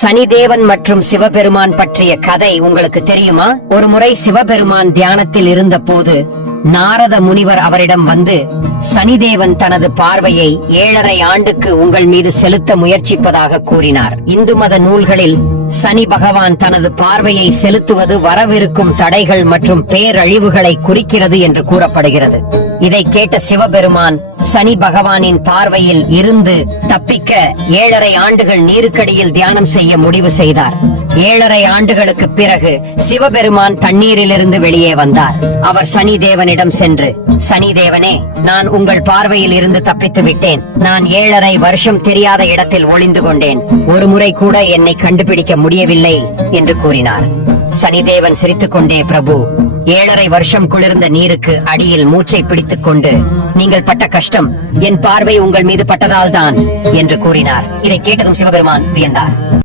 சனிதேவன் மற்றும் சிவபெருமான் பற்றிய கதை உங்களுக்கு தெரியுமா? ஒருமுறை சிவபெருமான் தியானத்தில் இருந்த போது நாரத முனிவர் அவரிடம் வந்து, சனிதேவன் தனது பார்வையை 7.5 ஆண்டுக்கு உங்கள் மீது செலுத்த முயற்சிப்பதாக கூறினார். இந்து மத நூல்களில் சனி பகவான் தனது பார்வையை செலுத்துவது வரவிருக்கும் தடைகள் மற்றும் பேரழிவுகளை குறிக்கிறது என்று கூறப்படுகிறது. இதை கேட்ட சிவபெருமான் சனி பகவானின் பார்வையில் இருந்து தப்பிக்க 7.5 ஆண்டுகள் நீருக்கடியில் தியானம் செய்ய முடிவு செய்தார். 7.5 ஆண்டுகளுக்கு பிறகு சிவபெருமான் தண்ணீரிலிருந்து வெளியே வந்தார். அவர் சனி தேவனிடம் சென்று, சனி தேவனே, நான் உங்கள் பார்வையில் இருந்து தப்பித்து விட்டேன். நான் 7.5 வருஷம் தெரியாத இடத்தில் ஒளிந்து கொண்டேன். ஒரு முறை கூட என்னை கண்டுபிடிக்க முடியவில்லை என்று கூறினார். சனிதேவன் சிரித்துக் கொண்டே, பிரபு, 7.5 வருஷம் குளிர்ந்த நீருக்கு அடியில் மூச்சை பிடித்துக் கொண்டு நீங்கள் பட்ட கஷ்டம் என் பார்வை உங்கள் மீது பட்டதால் தான் என்று கூறினார். இதை கேட்டதும் சிவபெருமான் வியந்தார்.